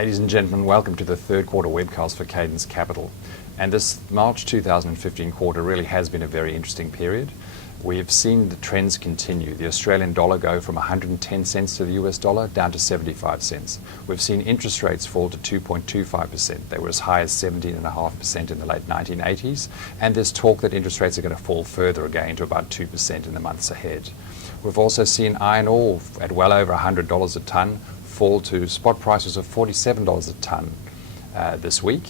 Ladies and gentlemen, welcome to the third quarter webcast for Cadence Capital. And this March 2015 quarter really has been a very interesting period. We have seen the trends continue. The Australian dollar go from 110 cents to the US dollar down to 75 cents. We've seen interest rates fall to 2.25%. They were as high as 17.5% in the late 1980s. And there's talk that interest rates are going to fall further again to about 2% in the months ahead. We've also seen iron ore at well over $100 a tonne fall to spot prices of $47 a tonne this week.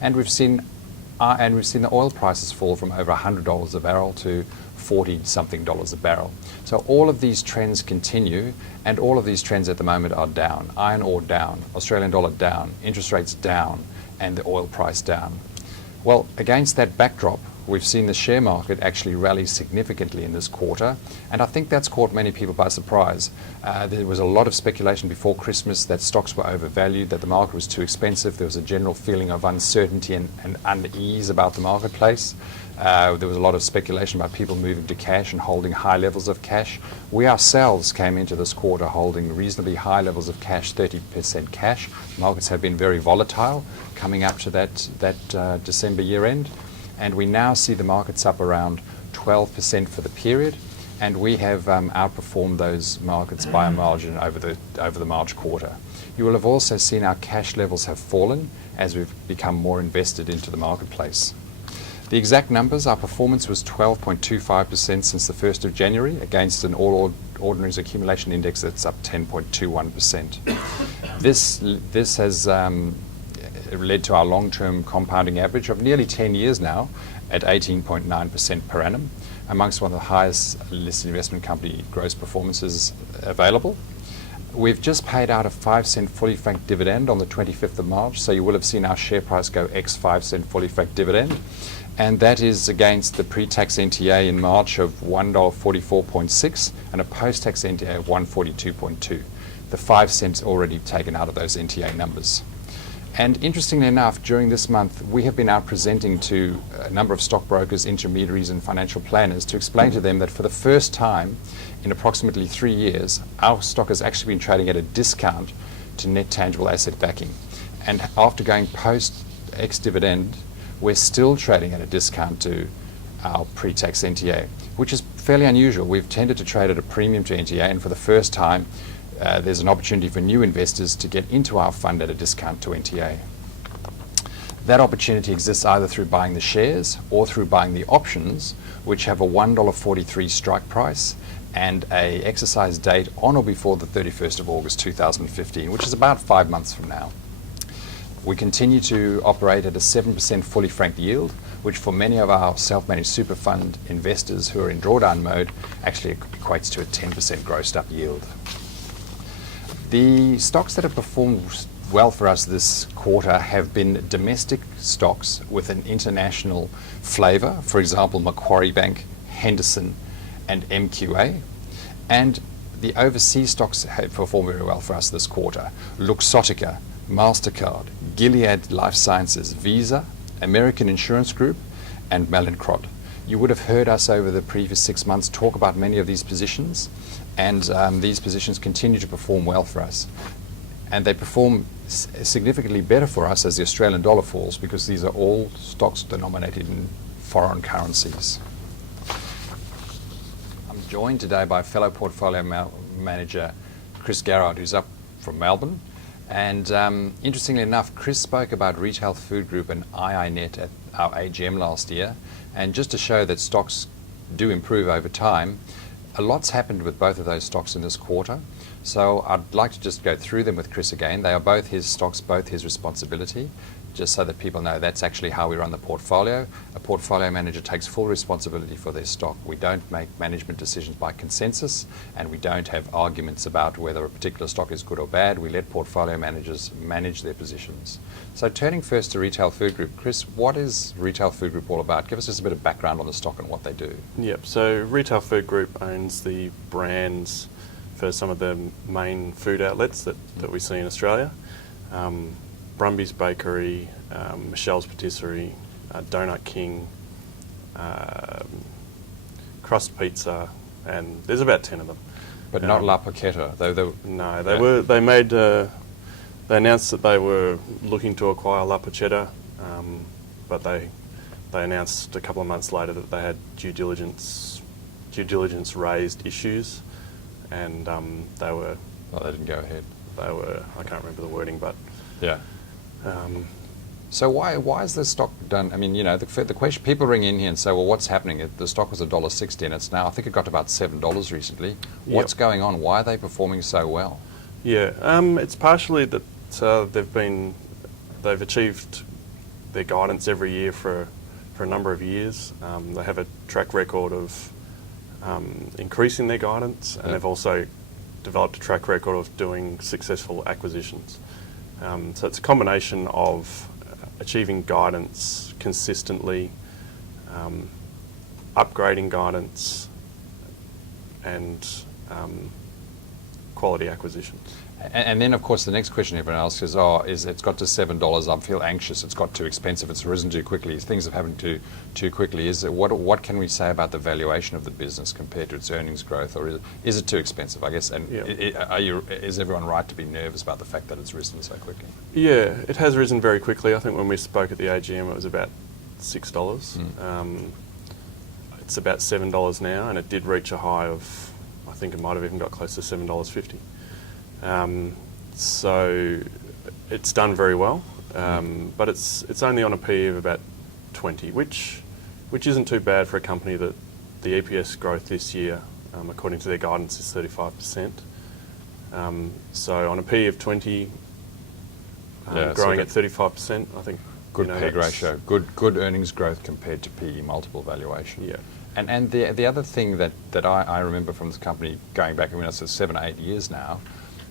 And we've seen the oil prices fall from over $100 a barrel to 40-something dollars a barrel. So all of these trends continue, and all of these trends at the moment are down. Iron ore down, Australian dollar down, interest rates down, and the oil price down. Well, against that backdrop, we've seen the share market actually rally significantly in this quarter, and I think that's caught many people by surprise. There was a lot of speculation before Christmas that stocks were overvalued, that the market was too expensive. There was a general feeling of uncertainty and unease about the marketplace. There was a lot of speculation about people moving to cash and holding high levels of cash. We ourselves came into this quarter holding reasonably high levels of cash, 30% cash. Markets have been very volatile coming up to that December year end. And we now see the markets up around 12% for the period, and we have outperformed those markets by a margin over the March quarter. You will have also seen our cash levels have fallen as we've become more invested into the marketplace. The exact numbers, our performance was 12.25% since the 1st of January against an all ordinaries accumulation index that's up 10.21%. This has led to our long-term compounding average of nearly 10 years now at 18.9% per annum, amongst one of the highest listed investment company gross performances available. We've just paid out a 5-cent fully franked dividend on the 25th of March, so you will have seen our share price go ex 5-cent fully franked dividend, and that is against the pre-tax NTA in March of $1.44.6 and a post-tax NTA of $1.42.2. The 5 cents already taken out of those NTA numbers. And interestingly enough, during this month, we have been out presenting to a number of stockbrokers, intermediaries, and financial planners to explain to them that for the first time in approximately 3 years, our stock has actually been trading at a discount to net tangible asset backing. And after going post-ex-dividend, we're still trading at a discount to our pre-tax NTA, which is fairly unusual. We've tended to trade at a premium to NTA, and for the first time, there's an opportunity for new investors to get into our fund at a discount to NTA. That opportunity exists either through buying the shares or through buying the options, which have a $1.43 strike price and an exercise date on or before the 31st of August 2015, which is about 5 months from now. We continue to operate at a 7% fully franked yield, which for many of our self-managed super fund investors who are in drawdown mode actually equates to a 10% grossed up yield. The stocks that have performed well for us this quarter have been domestic stocks with an international flavour, for example Macquarie Bank, Henderson and MQA, and the overseas stocks have performed very well for us this quarter. Luxottica, MasterCard, Gilead Life Sciences, Visa, American Insurance Group and Mallinckrodt. You would have heard us over the previous 6 months talk about many of these positions, and these positions continue to perform well for us. And they perform significantly better for us as the Australian dollar falls, because these are all stocks denominated in foreign currencies. I'm joined today by fellow portfolio manager Chris Garrard, who's up from Melbourne. And interestingly enough, Chris spoke about Retail Food Group and IINet at our AGM last year. And just to show that stocks do improve over time, a lot's happened with both of those stocks in this quarter. So I'd like to just go through them with Chris again. They are both his stocks, both his responsibility, just so that people know that's actually how we run the portfolio. A portfolio manager takes full responsibility for their stock. We don't make management decisions by consensus, and we don't have arguments about whether a particular stock is good or bad. We let portfolio managers manage their positions. So turning first to Retail Food Group, Chris, what is Retail Food Group all about? Give us just a bit of background on the stock and what they do. Yep, so Retail Food Group owns the brands for some of the main food outlets that we see in Australia. Brumby's Bakery, Michelle's Patisserie, Donut King, Crust Pizza, and there's about 10 of them. But not La Porchetta, though. No, they made they announced that they were looking to acquire La Pachetta, but they announced a couple of months later that they had due diligence raised issues, and they were. Well, they didn't go ahead. They were. I can't remember the wording, but yeah. So why is the stock done? I mean, you know, the question, people ring in here and say, well, what's happening? The stock was $1.60 and it's now, I think it got to about $7 recently. What's going on? Why are they performing so well? Yeah, it's partially that they've achieved their guidance every year for a number of years. They have a track record of increasing their guidance, and they've also developed a track record of doing successful acquisitions. So it's a combination of achieving guidance consistently, upgrading guidance, and quality acquisitions. And then, of course, the next question everyone asks is, it's got to $7. I feel anxious. It's got too expensive. It's risen too quickly. Things have happened too quickly. What can we say about the valuation of the business compared to its earnings growth, or is it too expensive? I guess. And is everyone right to be nervous about the fact that it's risen so quickly? Yeah, it has risen very quickly. I think when we spoke at the AGM, it was about $6. It's about $7 now, and it did reach a high of, I think it might have even got close to $7.50. So it's done very well, but it's only on a PE of about 20, which isn't too bad for a company that the EPS growth this year, according to their guidance, is 35%. So on a PE of 20, growing at 35%, I think good PEG ratio, good earnings growth compared to PE multiple valuation. Yeah. And the other thing that I remember from this company going back, I mean, it's 7 or 8 years now,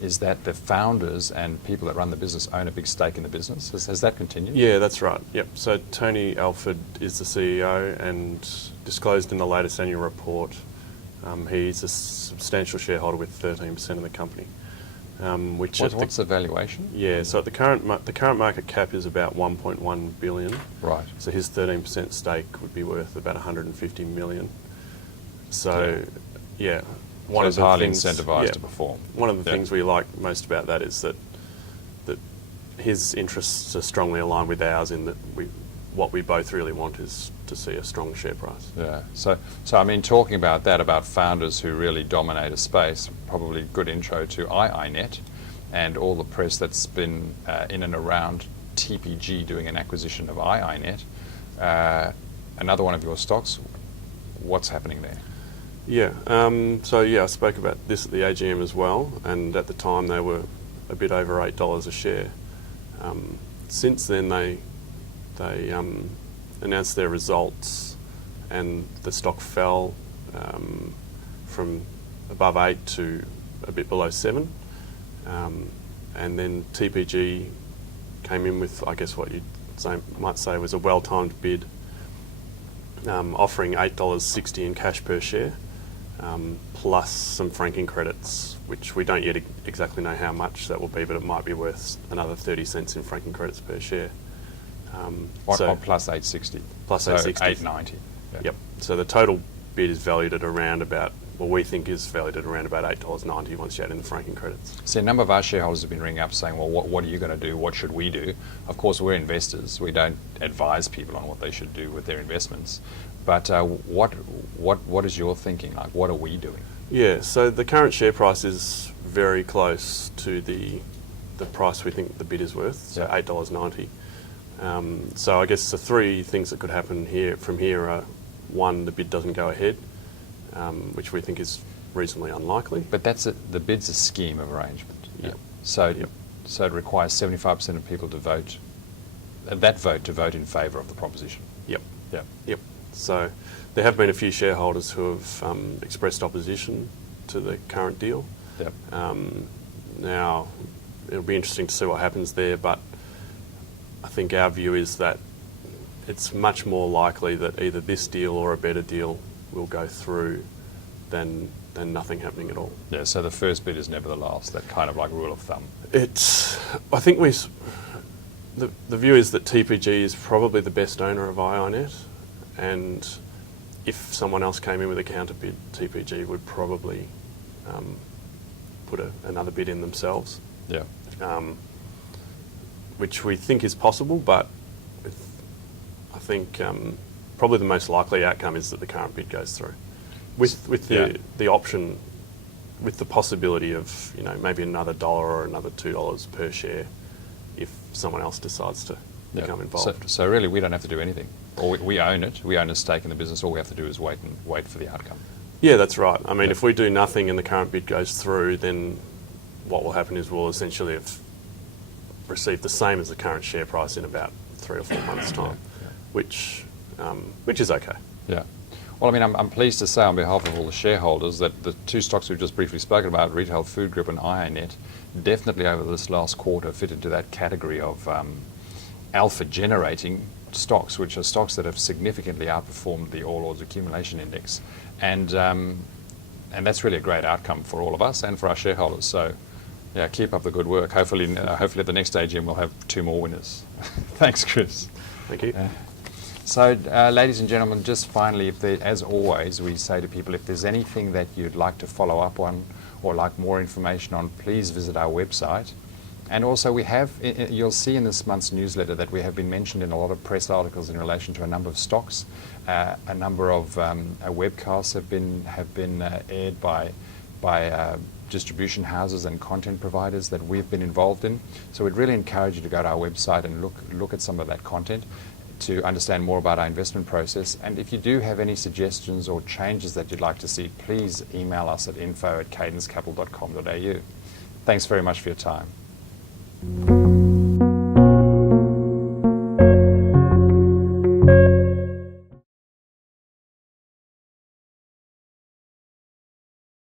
is that the founders and people that run the business own a big stake in the business. Has that continued? Yeah, that's right. Yep. So Tony Alford is the CEO, and disclosed in the latest annual report, he's a substantial shareholder with 13% of the company. What's the valuation? Yeah, so at the current market cap is about 1.1 billion. Right. So his 13% stake would be worth about 150 million. So, yeah. So it's highly incentivized to perform. One of the things we like most about that is that his interests are strongly aligned with ours, in that what we both really want is to see a strong share price. Yeah. So I mean, talking about that, about founders who really dominate a space, probably good intro to iiNet and all the press that's been in and around TPG doing an acquisition of iiNet. Another one of your stocks. What's happening there? Yeah, I spoke about this at the AGM as well, and at the time they were a bit over $8 a share. Since then they announced their results, and the stock fell from above 8 to a bit below 7, and then TPG came in with, I guess what you might say was a well-timed bid, offering $8.60 in cash per share. Plus some franking credits, which we don't yet exactly know how much that will be, but it might be worth another 30 cents in franking credits per share. Plus 860? Plus so 860. 890. Yeah. Yep. So the total bid is valued at around about, we think is valued at around about $8.90 once you add in the franking credits. So a number of our shareholders have been ringing up saying, well, what are you going to do? What should we do? Of course, we're investors. We don't advise people on what they should do with their investments. But what is your thinking? Like, what are we doing? Yeah, so the current share price is very close to the price we think the bid is worth, so $8.90. So I guess the three things that could happen from here are, one, the bid doesn't go ahead, which we think is reasonably unlikely. But the bid's a scheme of arrangement. Yep. So it requires 75% of people to vote in favour of the proposition. Yep. Yep. Yep. So there have been a few shareholders who have expressed opposition to the current deal. Yep. Now, it'll be interesting to see what happens there, but I think our view is that it's much more likely that either this deal or a better deal will go through than nothing happening at all. Yeah, so the first bid is never the last, that kind of like rule of thumb. I think the view is that TPG is probably the best owner of iiNet, and if someone else came in with a counter bid, TPG would probably put another bid in themselves. Yeah. which we think is possible, but I think probably the most likely outcome is that the current bid goes through, with the option, with the possibility of maybe another $1 or another $2 per share if someone else decides to become involved. So really, we don't have to do anything, or we own it. We own a stake in the business. All we have to do is wait for the outcome. Yeah, that's right. I mean, if we do nothing and the current bid goes through, then what will happen is we'll essentially have received the same as the current share price in about 3 or 4 months' time, which is okay. Yeah. Well, I mean, I'm pleased to say on behalf of all the shareholders that the two stocks we've just briefly spoken about, Retail Food Group and IONET, definitely over this last quarter fit into that category of alpha-generating stocks, which are stocks that have significantly outperformed the All Ords Accumulation Index. And that's really a great outcome for all of us and for our shareholders. So, yeah, keep up the good work. Hopefully at the next AGM we'll have 2 more winners. Thanks, Chris. Thank you. So, ladies and gentlemen, just finally, as always, we say to people, if there's anything that you'd like to follow up on or like more information on, please visit our website. And also you'll see in this month's newsletter that we have been mentioned in a lot of press articles in relation to a number of stocks. A number of webcasts have been aired by distribution houses and content providers that we've been involved in. So we'd really encourage you to go to our website and look at some of that content to understand more about our investment process. And if you do have any suggestions or changes that you'd like to see, please email us at info@cadencecapital.com.au. Thanks very much for your time.